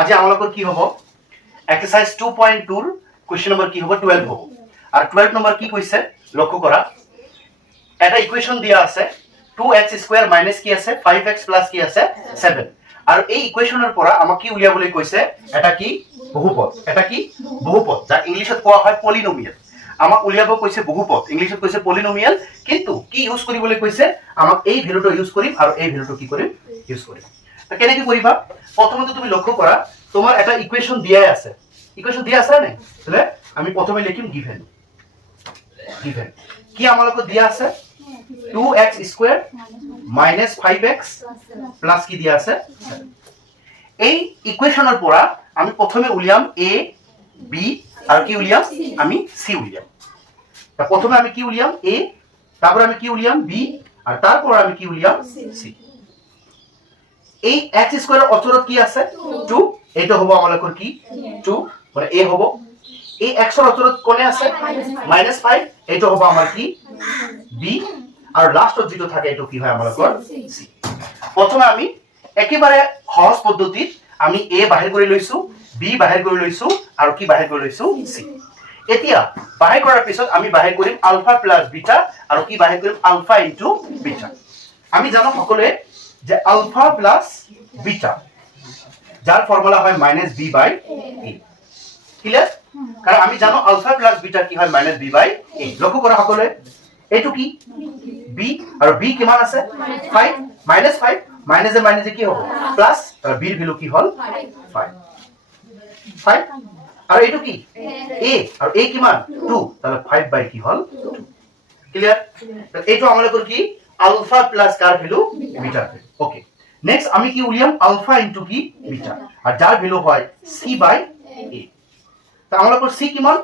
আজি আমালোকৰ কি হ'ব এক্সাৰসাইজ 2.2 ৰ কোৱেশ্চন নম্বৰ কি হ'ব 12 হ'ব আৰু 12 নম্বৰ কি কৈছে লক্ষ্য কৰা এটা ইকুৱেশ্যন দিয়া আছে 2x² কি আছে 5x কি আছে 7 আৰু এই ইকুৱেশ্যনৰ পৰা আমাক কি উলিয়াবলৈ কৈছে এটা কি বহুপদ যাক ইংলিছত কোৱা হয় পলিনোমিয়েল আমাক উলিয়াব কৈছে বহুপদ ইংলিছত কৈছে পলিনোমিয়েল কিন্তু কি ইউজ কৰিবলৈ কৈছে আমাক এই ভ্যালুটো ইউজ কৰিম আৰু এই ভ্যালুটো কি কৰিম ইউজ কৰিম তো কেনেকৈ কৰিবা প্ৰথমতে তুমি লক্ষ্য কৰা তোমাৰ এটা ইকুৱেশ্যন দিয়া আছে না তাহলে আমি প্রথমে লিখিম গিভেন কি আমালোকক দিয়া আছে 2x² - 5x প্লাস কি দিয়া আছে এই ইকুয়েশনৰ পৰা আমি প্ৰথমে উলিয়াম a b আৰু কি উলিয়াম আমি c উলিয়াম তা প্ৰথমে আমি কি উলিয়াম a তারপর আমি কি উলিয়াম b আর তারপর আমি কি উলিয়াম c এই x² এর অচলত কি আছে 2 এটা হ'ব আমালোকৰ কি 2 মানে a হ'ব এই x এৰ অচলত কোনে আছে -5 এটা হ'ব আমাৰ কি b আৰ লাস্টত যেটো থাকে এটো কি হয় আমালোকৰ c প্ৰথমে আমি একেবাৰে সহজ পদ্ধতিত আমি a বাহিৰ কৰি লৈছো b বাহিৰ কৰি লৈছো আৰু কি বাহিৰ কৰি লৈছো c এতিয়া বাহিৰ কৰাৰ পিছত আমি বাহিৰ কৰিম আলফা প্লাস বিটা আৰু কি বাহিৰ কৰিম আলফা ইনটু বিটা আমি জানো সকলোৱে যে আলফা প্লাস বিটা যার ফর্মুলা হয় -b/a ক্লিয়ার কারণ আমি জানো আলফা প্লাস বিটা কি হয় -b/a লক্ষ্য কৰা সকলোৱে এটো কি b আৰু b কিমান আছে 5 -5 মাইনাসে কি হ'ব প্লাস আৰু b এৰ ভ্যালু কি হল 5 আৰু এটো কি a আৰু a কিমান 2 তাহলে 5 কি হল 2 ক্লিয়ার তো এটো আমাদের কি আলফা প্লাস কার ভ্যালু বিটা ওকে নেক্সট আমি কি উলিয়াম আলফা ইনটু কি বিটা আর যার ভ্যালু হয় c/a তো আমাদের c কিমান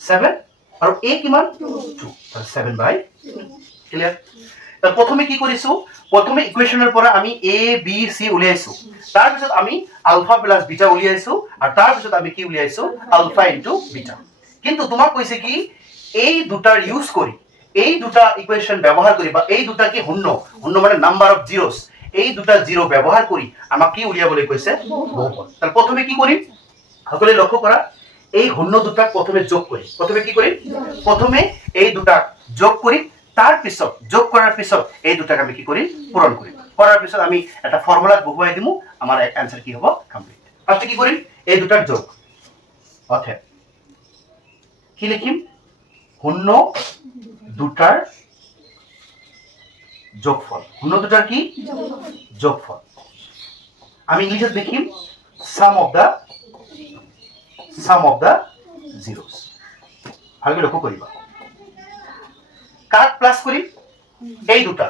7 আর a কিমান 2 তাহলে 7/2 ক্লিয়ার তো প্রথমে কি কৰিছো প্ৰথমে ইকুয়েশনেৰ পৰা আমি a b c উলিয়াইছো তাৰ পিছত আমি আলফা প্লাস বিটা উলিয়াইছো আৰ তাৰ পিছত আমি কি উলিয়াইছো আলফা ইনটু বিটা কিন্তু তোমাক কৈছে কি এই দুটাৰ ইউজ কৰি এই দুটা ইকুয়েশন ব্যবহার করি বা এই দুটা কি শূন্য মানে নাম্বার অফ জিরোস এই দুটা জিরো ব্যবহার করি আমাক কি উলিয়াবলৈ কৈছে বহুপদ তাহলে প্রথমে কি করি সকলে লক্ষ্য করা এই শূন্য দুটা প্রথমে যোগ করি প্রথমে কি করি প্রথমে এই দুটা যোগ করি তার পিছত যোগ করার পিছত এই দুটাকে আমি কি করি পূরণ করি করার পিছত আমি একটা ফর্মুলা বহুৱাই দিমু আমার आंसर কি হ'ব কমপ্লিট ফার্স্টে কি করি এই দুটার যোগ অর্থাৎ কি লিখিম শূন্য দুটার যোগফল শূন্য দুটার কি যোগফল আমি ইংলিশে দেখিম সাম অফ দা জিরোস ভালকে লক্ষ্য করিবা কাক প্লাস করি এই দুটা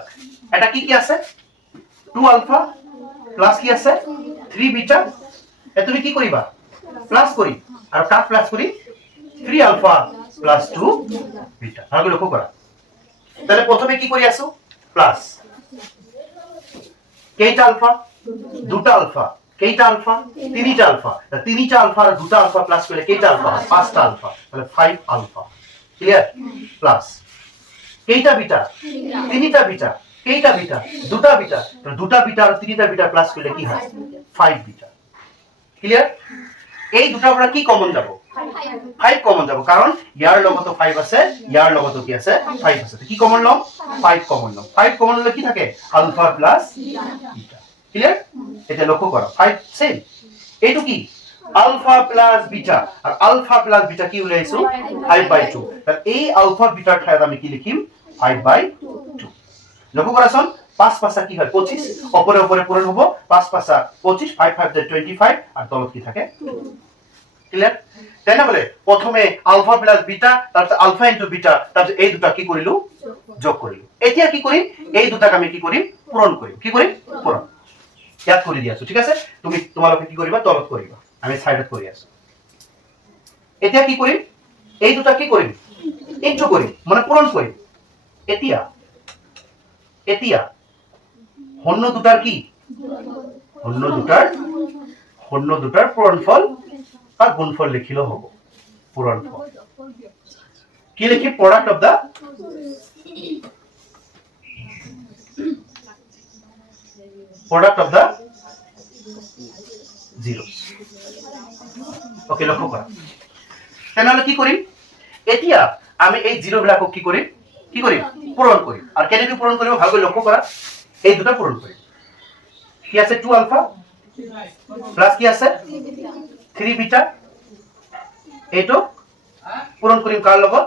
এটা কি কি আছে 2 আলফা প্লাস কি আছে 3 বিটা এ তুমি কি করিবা প্লাস করি আর কাক প্লাস করি 3 আলফা প্লাস 2 বিটা ভালকে লক্ষ্য করা তাহলে প্রথমে কি করি আসো প্লাস কেইটা আলফা দুটা আলফা কেইটা আলফা তিনটা আলফা আর দুটা আলফা প্লাস করলে কেইটা আলফা পাঁচটা আলফা তাহলে 5 আলফা ক্লিয়ার প্লাস কেইটা বিটা তিনটা বিটা কেইটা বিটা দুটা বিটা তাহলে দুটা বিটা আর তিনটা বিটা প্লাস করলে কি হয় 5 বিটা ক্লিয়ার এই দুটাৰ পৰা কি কমন যাব 5 কমন যাব কাৰণ ইয়াৰ লগতো 5 আছে ইয়াৰ লগতো কি আছে 5 আছে কি কমন লম 5 কমন লম 5 কমন ললে কি থাকে আলফা প্লাস বিটা ক্লিয়ার এটা লক্ষ্য করো 5 সেম এটো কি আলফা প্লাস বিটা আর আলফা প্লাস বিটা কি উলাইছো 5/2 তাহলে এই আলফা বিটাৰ ঠাইত আমি কি লিখিম 5/2 লক্ষ্য কৰাছন 5 5 কি হয় 25 উপরে উপরে পূরণ হবে 5 5 25 5 5 25 আর তলত কি থাকে ক্লিয়ার তাই না বলে প্রথমে আলফা প্লাস বিটা তারপর আলফা ইনটু বিটা তারপর এই দুটা কি করিলু যোগ করিলু এতিয়া কি করি এই দুটাকে আমি কি করি পূরণ করি কি করি পূরণ ইয়াত কৰি দিয়াছো ঠিক আছে তুমি তোমালোকে কি কৰিবা তলত কৰিবা আমি সাইডত কৰি আছো এতিয়া কি করি এই দুটা কি করি ইনটু করি মানে পূরণ করি এতিয়া শূন্য দুটার কি শূন্য দুটার পূরণফল আর গুণফল লিখিলেও হ'ব পূরণফল কি লিখি product of the zero. Okay, লক্ষ্য কৰা। তেনেহলে কি কৰিম? এতিয়া আমি এই জিৰো বিলাকক কি কৰিম পূৰণ কৰিম। আৰু কেনেকৈ পূৰণ কৰিব ভালকৈ লক্ষ্য কৰা। এই দুটা পূৰণ কৰিম। কি আছে 2 আলফা প্লাস কি আছে 3 বিটা। এইটো পূৰণ কৰিম কাৰ লগত?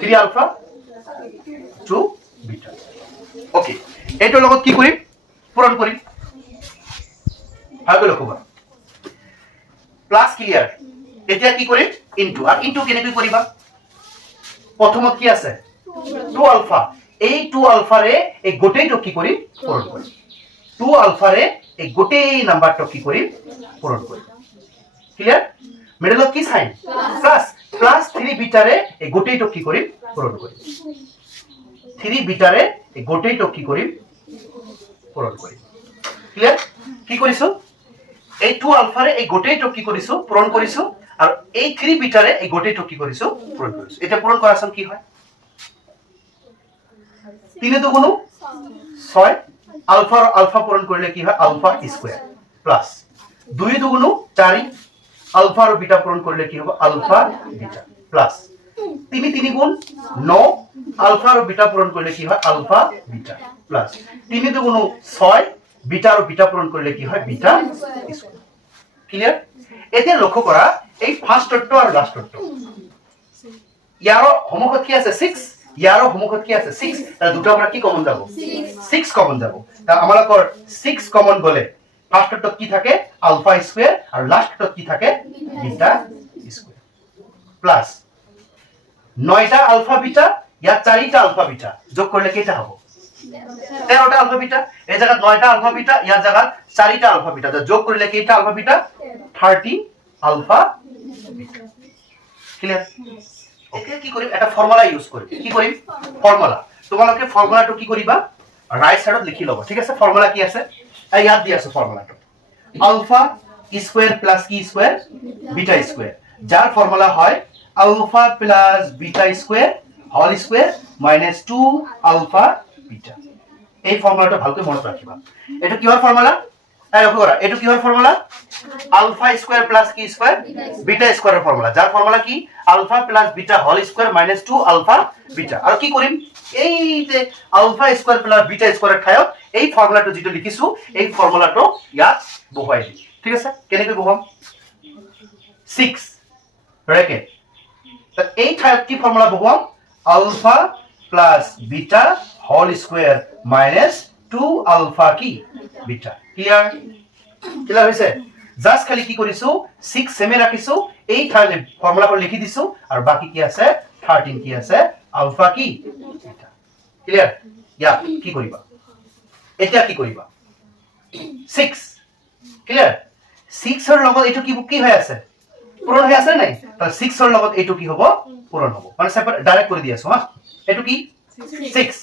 3 আলফা 2 বিটা। ওকে, এইটোৰ লগত কি কৰিম? পূৰণ কৰিম। ভালকৈ লক্ষ্য কৰা। Plus clear. এতিয়া কি কৰিম? ইনটু। আৰু ইনটু কেনেকৈ কৰিবা? প্ৰথমত কি আছে 2 আলফা। এই 2 আলফাৰে এই গোটেইটো কি কৰিম? পূৰণ কৰিম। 2 আলফাৰে এই গোটেই নাম্বাৰটো কি কৰিম? পূৰণ কৰিম। ক্লিয়াৰ? মিডলত কি সাইন? প্লাস। প্লাস 3 বিটাৰে এই গোটেইটো কি কৰিম? পূৰণ কৰিম। 3 বিটাৰে এই গোটেইটো কি কৰিম? পূৰণ কৰিম। ক্লিয়াৰ? কি কৰিছো? এই 2 আলফাৰে এই গোটেইটো কি কৰিছো? পূৰণ কৰিছো। আৰু এই 3 বিটাৰে এই গোটেইটো কি কৰিছো? পূৰণ কৰিছো। এটা পূৰণ কৰাচোন কি হয়? 3 দুগুণ 6। আলফা আর আলফা পূরণ করলে কি হয়? আলফা স্কয়ার প্লাস 2 দুগুণ 4। আলফা আর বিটা পূরণ করলে কি হবে? আলফা বিটা প্লাস 3 গুণ 9। আলফা আর বিটা পূরণ করলে কি হয়? আলফা বিটা প্লাস 3 দুগুণ 6। বিটা আর বিটা পূরণ করলে কি হয়? Beta square. ক্লিয়ার? এতে লক্ষ্য করা এই ফার্স্টটো আর লাস্টটো ইয়ার হোমওয়ার্ক কি আছে 6। ইয়ারও হোমওয়ার্ক কি আছে 6। তাহলে দুটো আমরা কি কমন যাব? 6 কমন যাব। তা আমরা 6 কমন গলে ফার্স্টটো কি থাকে? আলফা স্কয়ার। আর লাস্টটো কি থাকে? বিটা স্কয়ার প্লাস 9টা আলফা বিটা ইয়া 4টা আলফা বিটা যোগ করলে কেটা হবে? 13টা আলফা বিটা। এই জায়গা 9টা আলফা বিটা, ইয়ার জায়গা 4টা আলফা বিটা। যোগ করলে কেটা alpha beta? 30 alpha beta. Clear? Okay, কি করিম? এটা ফর্মুলা ইউজ করিম। কি করিম? ফর্মুলা। তোমালোকে ফর্মুলাটো কি করিবা? রাইট সাইডত লিখি লবা। ঠিক আছে? ফর্মুলা কি আছে? এই ইয়াত দি আছে ফর্মুলাটো। আলফা স্কয়ার প্লাস কি স্কয়ার? Beta square. যার ফর্মুলা হয় alpha plus beta square whole square minus 2 alpha beta. এই ফর্মুলাটা ভালকৈ মনত রাখিবা। এটা কিহৰ ফৰ্মুলা? এই লক্ষ্য কৰা। এটা কিহৰ ফর্মুলা? আলফা স্কয়ার প্লাস কি স্কয়ার? বিটা স্কয়ারের ফর্মুলা। যার ফর্মুলা কি? Alpha plus beta whole square minus 2 alpha beta. আর কি করিম? এই যে আলফা স্কয়ার প্লাস বিটা স্কয়ারের ঠাইত এই ফর্মুলাটো যেটো লিখিছো এই ফর্মুলাটো ইয়াত বহাই দিম। ঠিক আছে? কেনেকৈ বহাম? 6 ব্র্যাকেট। তা এই ঠাইত কি ফর্মুলা বহাম? Alpha plus beta whole square minus 2 alpha কি বিটা। ক্লিয়ার? ক্লিয়ার হইছে? জাস্ট খালি কি কৰিছো 6 সেমে ৰাখিছো। এই ঠাইলে ফর্মুলাটো লিখি দিছো। আর বাকি কি আছে? 13 কি আছে? আলফা কি বিটা। ক্লিয়ার? ইয়া কি কৰিবা? এটা কি কৰিবা? 6 ক্লিয়ার? 6 এর লগত এটো কি হৈ আছে? পূরণ হৈ আছে নাই? তাহলে 6 এর লগত এটো কি হ'ব? পূরণ হ'ব। মানে সেপারেট ডাইরেক্ট করে দিয়াছো। হ্যাঁ, এটো কি 6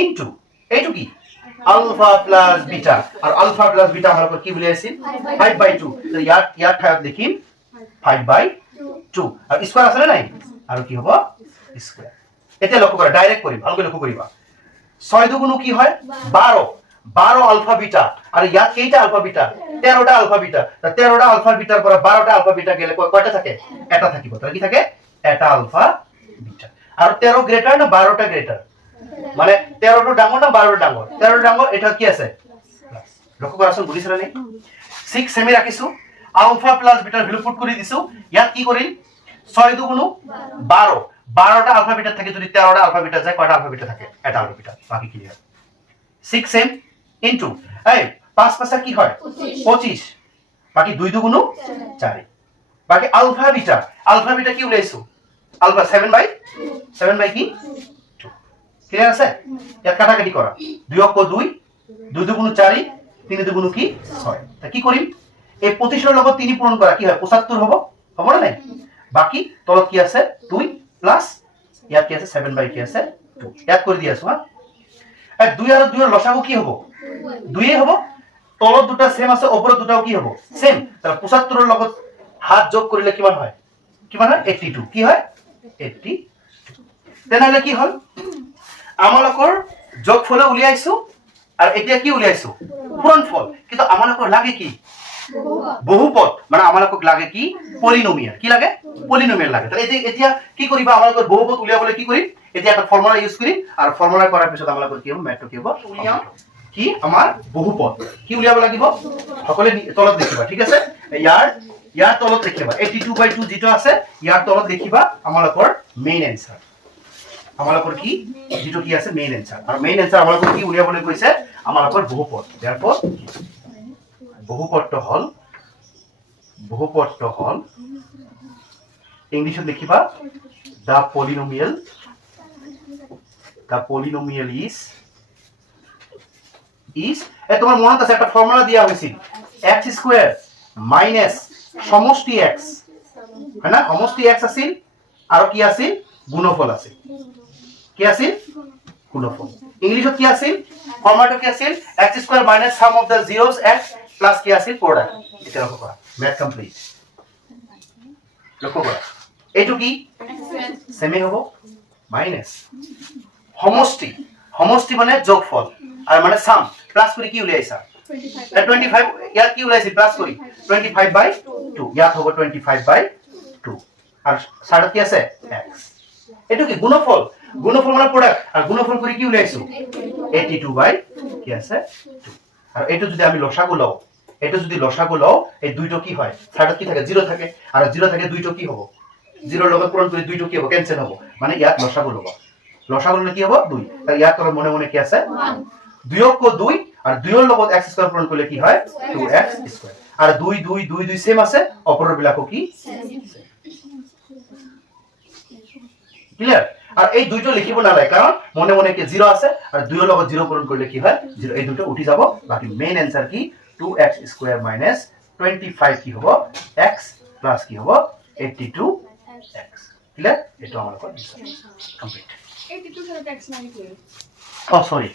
ইনটু এটো কি আলফা প্লাস বিটা। আর আলফা প্লাস বিটা আমরা কি বলে আছি? 5/2। তো ইয়ার ঠাইত লিখিম 5/2। আর স্কয়ার আছে নাই? আর কি হ'ব? স্কয়ার। এটা লক্ষ্য কৰা, ডাইৰেক্ট কৰিম। ভালকৈ লক্ষ্য কৰিবা। 6 দুগুণ কি হয়? 12। 12 আলফা বিটা। আর ইয়াত কেইটা আলফা বিটা? 13টা alpha beta. তা 13টা আলফা বিটার পর 12টা আলফা বিটা গেলে কয়টা থাকে? এটা থাকিব। তাহলে কি থাকে? এটা আলফা বিটা। আর 13 গ্রেটার না 12টা গ্রেটার? মানে 13টা ডাঙর না 12টা ডাঙর? 13টা ডাঙর। এটা কি আছে? প্লাস। লক্ষ্য কৰাচোন, বুজিছৰা নে? 6 সেমি রাখিছো। আলফা প্লাস বিটার ভ্যালু পুট করে দিছো। ইয়াত কি করিম? 6 দুগুণ 12। 12টা আলফা বিটা থাকে যদি 13টা আলফা বিটা যায় কয়টা আলফা বিটা থাকে? এটা আলফা বিটা। বাকি ক্লিয়ার? 6 সেম ইনটু এই 5 5 কি হয়? 25। বাকি 2 দুগুণ 4। বাকি আলফা বিটা। আলফা বিটা কি উলাইছো? আলফা 7/7 কি 2। ক্লিয়ার আছে? ইয়াত কাটাকাটি করা। 2 অক্ষ 2, 2 দুগুণ 4, 3 দুগুণ কি 6। তা কি করিম? এই 25 এর লগত 3 পূরণ করা কি হয়? 75 হবে। হবে না নাই? বাকি তলত কি আছে? 2 প্লাস ইয়াত কি আছে? 7 কি আছে 2। ইয়াত করে দিয়াছো। হ্যাঁ, আর 2 আর 2 এর লসাগু কি হবে? 2 হবে। তলত দুটা সেম আছে, উপরে দুটাও কি হবে? সেম। তাহলে 75 এর লগত হাত যোগ কৰিলে কিমান হয়? কিমান হয়? 82। কি হয়? 82। তেনেহলে কি হল? আমালোকৰ যোগফল উলিয়াইছো আৰ এতিয়া কি উলিয়াইছো পূৰণফল কিন্তু আমালোকক লাগে কি বহুপদ মানে আমালোকক লাগে কি পলিনোমিয়াল কি লাগে পলিনোমিয়াল লাগে তাহলে এতিয়া কি কৰিবা আমালোকৰ বহুপদ উলিয়াবলৈ কি কৰিম এতিয়া এটা ফৰ্মুলা ইউজ কৰিম আৰু ফৰ্মুলা কৰাৰ পিছত আমালোকৰ কি হ'ব মেথটো কি হ'ব উলিয়াম কি আমাৰ বহুপদ কি উলিয়াব লাগিব সকলে তলত দেখিবা ঠিক আছে ইয়াৰ তলত দেখিবা 82/2 যেটো আছে ইয়াৰ তলত দেখিবা আমালোকৰ মেইন এনসাৰ আমালোকৰ কি যেটো কি আছে মেইন এনসাৰ আৰু মেইন এনসাৰ আমালোকৰ কি উলিয়াবলৈ কৈছে আমালোকৰ বহুপদ therefore বহুপদটো হল ইংলিশত লিখিবা the polynomial is তোমার মনত আছে একটা ফর্মুলা দিয়া হয়েছিল x স্কয়ার মাইনাস সমষ্টি x है ना সমষ্টি x আছিল আৰু কি আছিল গুণফল আছিল কি আছিল গুণফল ইংলিশত কি আছিল ফর্মুলাটো কি আছিল x square minus sum of the zeros x plus কি আছিল প্রোডাক্ট এটা লক্ষ্য কৰা ম্যাথ কমপ্লিট লক্ষ্য কৰা এইটো কি সেমি হ'ব মাইনাস সমষ্টি মানে যোগফল আর মানে সাম প্লাস করে কি উলিয়াইছা 25 ইয়াত কি উলাইছে প্লাস করি 25/2 ইয়াত হ'ব 25/2 আর সাইডত কি আছে x এটো কি গুণফল মানে প্রোডাক্ট আর গুণফল করে কি উলাইছো 82/2 কি আছে 2 আর এটো যদি আমি লসাগু লও এই দুইটো কি হয় সাইডত কি থাকে 0 থাকে আর 0 থাকে দুইটো কি হবে 0 লগত পূরণ করে দুইটো কি হবে ক্যান্সেল হবে মানে ইয়াত লসাগু ললে কি হবে 2 তাহলে ইয়াত তোর মনে কি আছে 1 2 ক 2 আর 2 এর লগত x স্কয়ার পূরণ করলে কি হয় 2x স্কয়ার আর 2 সেম আছে অপরের বিলাকো কি ক্লিয়ার আর এই দুইটো লিখিব না লাগে কারণ মনে কি 0 আছে আর 2 এর লগত 0 পূরণ করলে কি হয় 0 এই দুটো উঠি যাব বাকি মেইন आंसर কি 2x স্কয়ার মাইনাস 25 কি হবে x প্লাস কি হবে 82x ক্লিয়ার এটা আমার কমপ্লিট 82 সাথে x নাই কি ও সরি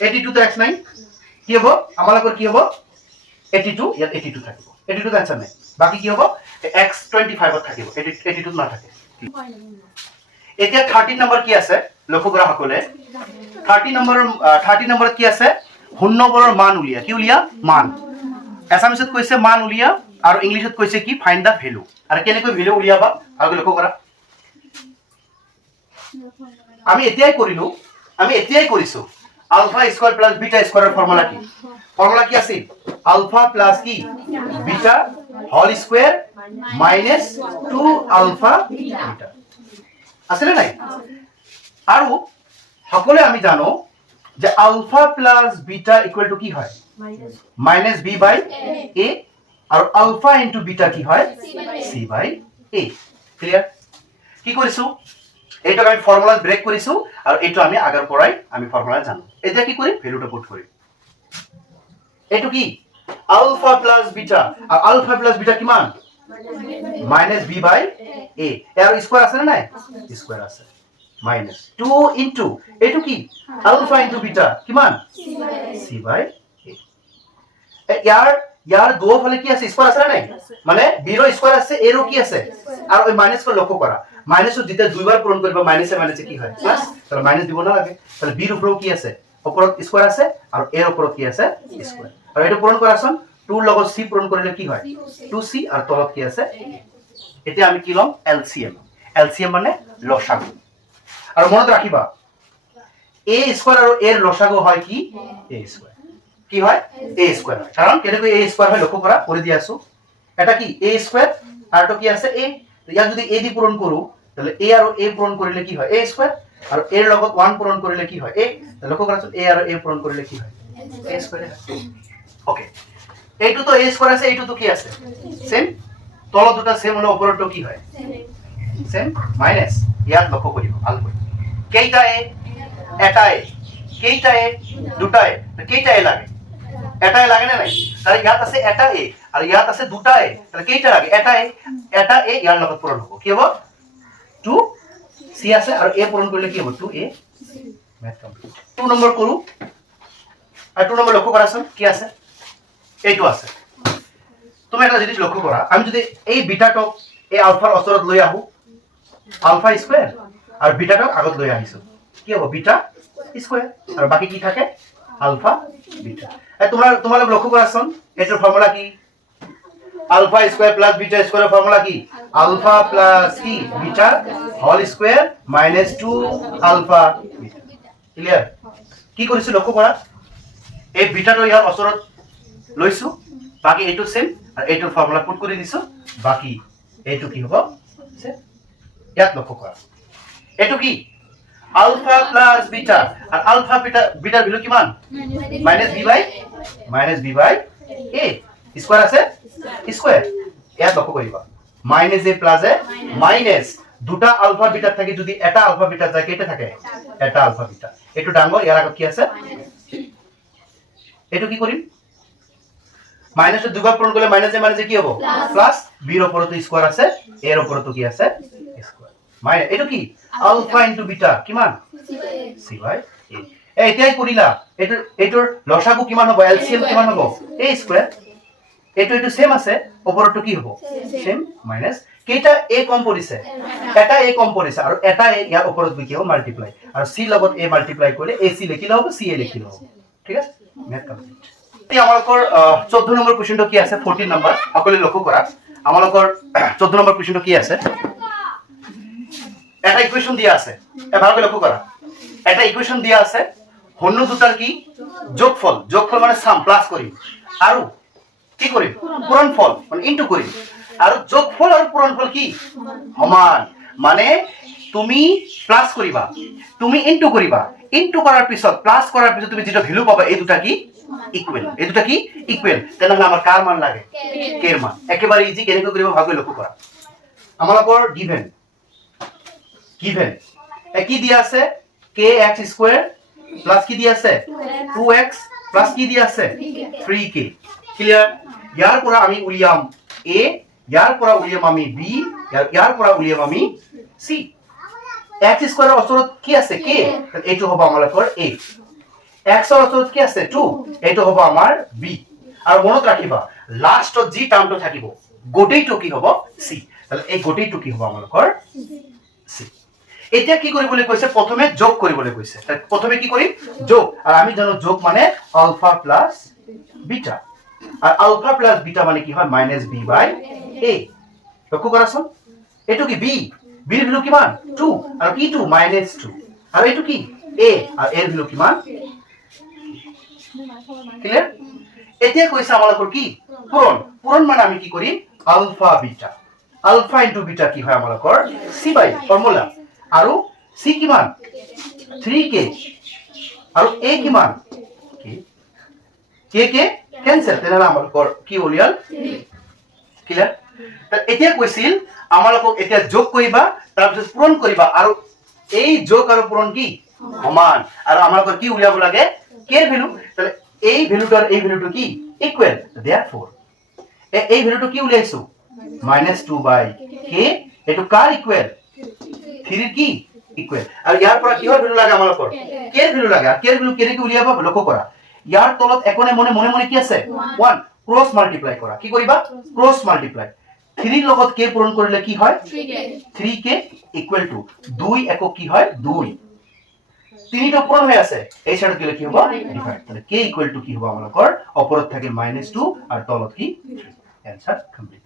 82 তো x নাই কি হবে আমাদের কি হবে 82 ইয়াত 82 থাকিব 82 आंसर নাই বাকি কি হবে x 25 ত থাকিব 82 না থাকে এতিয়া 30 নম্বৰ কি আছে লক্ষ্য কৰা সকলে 30 নম্বৰত কি আছে ঘূৰ্ণবলৰ মান উলিয়া কি উলিয়া মান এছামিছত কৈছে মান উলিয়া আৰু ইংলিশত কৈছে কি ফাইন্ড দা ভ্যালু আৰু কেনেকৈ ভ্যালু উলিয়াবা আৰু লক্ষ্য কৰা আমি এতিয়াই কৰিছো আলফা স্কয়ার প্লাস বিটা স্কয়ারের ফর্মুলা কি আছে আলফা প্লাস কি beta whole square minus 2 alpha beta আছে না নাই আৰু সকলে আমি জানো যে alpha plus beta equal to কি হয় মাইনাস b বাই a আৰু আলফা ইনটু বিটা কি হয় c বাই a ক্লিয়াৰ কি কৰিছো এইটো আমি ফৰ্মুলা ব্ৰেক কৰিছো আৰু এইটো আমি আগৰ পৰাই আমি ফৰ্মুলা জানো এতিয়া কি কৰিম ভ্যালুটা পুট কৰিম এইটো কি আলফা প্লাস বিটা আর আলফা প্লাস বিটা কিমান মাইনাস b বাই a এর স্কয়ার আছে না নাই স্কয়ার আছে মাইনাস 2 ইনটু এইটো কি আলফা ইনটু বিটা কিমান c বাই a ইয়ার দুফালে কি আছে স্কয়ার আছে না নাই মানে b ৰ স্কয়াৰ আছে a ৰ কি আছে আৰ ওই মাইনাস ক লক্ষ্য কৰা মাইনাস যেটা দুইবার পূরণ করবা মাইনাসে কি হয় প্লাস তাহলে মাইনাস দিব না লাগে তাহলে b ৰ উপৰেও কি আছে উপৰত স্কয়াৰ আছে আৰ a ৰ উপৰত কি আছে স্কয়াৰ আৰ এটা পূৰণ কৰাছন 2 ৰ লগত c পূৰণ কৰিলে কি হয় 2c আর তলত কি আছে এতিয়া আমি কি লম এলসিএম মানে লসাগু আর মনত রাখিবা a স্কয়ার আর a এর লসাগু হয় কি a স্কয়ার কি হয় a স্কয়ার কারণ কেনেকৈ a স্কয়ার হয় লক্ষ্য কৰা কৰি দি আছো এটা কি a স্কয়াৰ আৰ তো কি আছে a ইয়াক যদি a দি পূৰণ কৰো তাহলে a আৰু a পূৰণ কৰিলে কি হয় a স্কয়াৰ আৰ a এৰ লগত 1 পূৰণ কৰিলে কি হয় a লক্ষ্য কৰাছো a আৰু a পূৰণ কৰিলে কি হয় a স্কয়ার ওকে এইটো তো a স্কয়ার আছে এইটো তো কি আছে সেম তলত দুটা সেম হলে উপৰটো কি হয় সেম মাইনাস ইয়াত লক্ষ্য কৰিব আলফা কেইটা a এটা a কেইটা a দুটা a কেইটা a লাগে এটা a লাগে না নাই তাহলে ইয়াত আছে এটা a আর ইয়াত আছে দুটা a তাহলে কেইটা লাগে এটা a ইয়াৰ লগত পূৰণ হ'ব কি হ'ব 2 c আছে আৰু a পূৰণ কৰিলে কি হ'ব 2a ম্যাথ কমপ্লিট 2 নম্বৰ কৰো আৰ 2 নম্বৰ লক্ষ্য কৰাছন কি আছে এইটো আছে তুমি এটা জিনিস লক্ষ্য কৰা আমি যদি এই বিটাটো এই আলফাৰ ওচৰত লৈ আহো আলফা স্কয়াৰ আৰ বিটাটো আগত লৈ আহিছো কি হ'ব বিটা স্কয়াৰ আৰু বাকি কি থাকে আলফা বিটা তোমালোক লক্ষ্য কৰাচোন এটাৰ ফৰ্মুলা কি আলফা স্কয়াৰ প্লাস বিটা স্কয়াৰৰ ফৰ্মুলা কি আলফা প্লাস কি beta whole square minus 2 alpha beta clear কি কৰিছো লক্ষ্য কৰা এই বিটাটো ইয়াৰ ওচৰত লৈছো বাকি এইটো সেম আৰু এইটোৰ ফৰ্মুলা পুট কৰি দিছো বাকি এইটো কি হ'ব ইয়াত লক্ষ্য কৰা এইটো কি আলফা প্লাস বিটা আর আলফা বিটার ভ্যালু কিমান মাইনাস বি বাই এ স্কয়ার আছে স্কয়ার ইয়াত লক্ষ্য কৰিবা মাইনাস এ প্লাস এ মাইনাস দুটা আলফা বিটা থাকে যদি এটা আলফা বিটা যায় কেটে থাকে এটা আলফা বিটা এটো ডাঙৰ ইয়াৰ আগত কি আছে এটো কি কৰিম মাইনাস দুবার পূরণ করলে মাইনাস এ কি হ'ব প্লাস বি এর উপরতো স্কয়ার আছে এর উপরতো কি আছে স্কয়ার মাইনাস এটো কি আলফা ইনটু বিটা কিমান সি বাই এ এটাই কৰিলা এটোৰ লসাগু কিমান হ'ব এলসিএম কিমান হ'ব a স্কয়াৰ এটো সেম আছে উপৰতো কি হ'ব সেম মাইনাস কেটা a কম পৰিছে এটা a কম পৰিছে আৰু এটা a ইয়াৰ উপৰত কি হ'ব মাল্টিপ্লাই আৰু c লগত a মাল্টিপ্লাই কৰিলে ac লিখিলে হ'ব ca লিখিলে হ'ব ঠিক আছে ম্যাথ কমপ্লিট আমালোকৰ 14 নম্বৰ কোৱেশ্চনটো কি আছে 14 নম্বৰ সকলে লক্ষ্য কৰা আমালোকৰ 14 নম্বৰ কোৱেশ্চনটো কি আছে এটা ইকুয়েশন দিয়া আছে ভালকৈ লক্ষ্য কৰা এটা ইকুয়েশন দিয়া আছে হন্য দুটাৰ কি যোগফল মানে সাম প্লাস কৰিম আৰু কি কৰিম পূৰণফল মানে ইনটু কৰিম আৰু যোগফল আৰু পূৰণফল কি সমান মানে তুমি প্লাস কৰিবা তুমি ইনটু কৰিবা ইনটু কৰাৰ পিছত প্লাস কৰাৰ পিছত তুমি যেটা ভ্যালু পাবা এই দুটা কি ইকুৱেল এই দুটা কি ইকুৱেল তেনেহলে আমাৰ কাৰ মান লাগে কে এৰ মান একেবাৰে ইজি কেনেকৈ কৰিব ভালকৈ লক্ষ্য কৰা আমালোকৰ গিভেন কি দিয়া আছে kx স্কয়ার প্লাস কি দিয়া আছে 2x প্লাস কি দিয়া আছে 3k ক্লিয়ার ইয়াৰ পৰা আমি উলিয়াম a ইয়াৰ পৰা উলিয়াম আমি b ইয়াৰ পৰা উলিয়াম আমি c x স্কয়াৰৰ ওচৰত কি আছে k এইটো হ'ব আমালোকৰ a x ৰ ওচৰত কি আছে 2 এইটো হ'ব আমাৰ b আৰু মনত ৰাখিবা লাষ্টত যি টাৰ্মটো থাকিব গোটেইটো কি হ'ব c তাহলে এই গোটেইটো কি হ'ব আমালোকৰ c এতিয়া কি কৰিবলৈ কৈছে প্ৰথমে যোগ কৰিবলৈ কৈছে প্ৰথমে কি কৰিম যোগ আৰু আমি জানো যোগ মানে আলফা প্লাস বিটা আর আলফা প্লাস বিটা মানে কি হয় -b বাই a লক্ষ্য কৰাছোন এটো কি b b এর ভ্যালু কিমান 2 আর কি 2 -2 আর এটো কি a আর এর ভ্যালু কিমান ক্লিয়ার এতিয়া কৈছে আমালোকৰ কি পূৰণ মানে আমি কি কৰিম আলফা ইনটু বিটা কি হয় আমালোকৰ c বাই ফৰ্মুলা আৰু c কিমান 3k আৰু a কিমান k ক্যান্সেল তেনে আমালোকৰ কি উলিয়াল ক্লিয়াৰ এতিয়া কৈছিল আমালোকক এতিয়া যোগ কৰিবা তাৰ পিছত পূৰণ কৰিবা আৰু এই যোগ আৰু পূৰণ কি সমান আৰু আমালোকৰ কি উলিয়াব লাগে k এৰ ভ্যালু তাহলে এই ভ্যালুটো কি ইকুৱেল देयरफॉर এই ভ্যালুটো কি উলিয়াইছো -2 বাই k এটো কাৰ ইকুৱেল 3 কি ইকুৱেল আৰু ইয়াৰ পৰা কিহৰ ভ্যালু লাগে আমালোকৰ k এৰ ভ্যালু লাগে আৰ k এৰ ভ্যালু কেনেকৈ উলিয়াব লক্ষ্য কৰা ইয়াৰ তলত একনে মনে কি আছে 1 ক্ৰস মাল্টিপ্লাই কৰা কি কৰিবা ক্ৰস মাল্টিপ্লাই 3 লগত k পূৰণ কৰিলে কি হয় 3k ইকুৱেল টু 2 একক কি হয় 2 তিনিটা পূৰণ হৈ আছে এই সাইডত গলে কি হ'ব ডিভাইড তাহলে k ইকুৱেল টু কি হ'ব আমালোকৰ ওপৰত থাকে -2 আৰু তলত কি 3 आंसर কমপ্লিট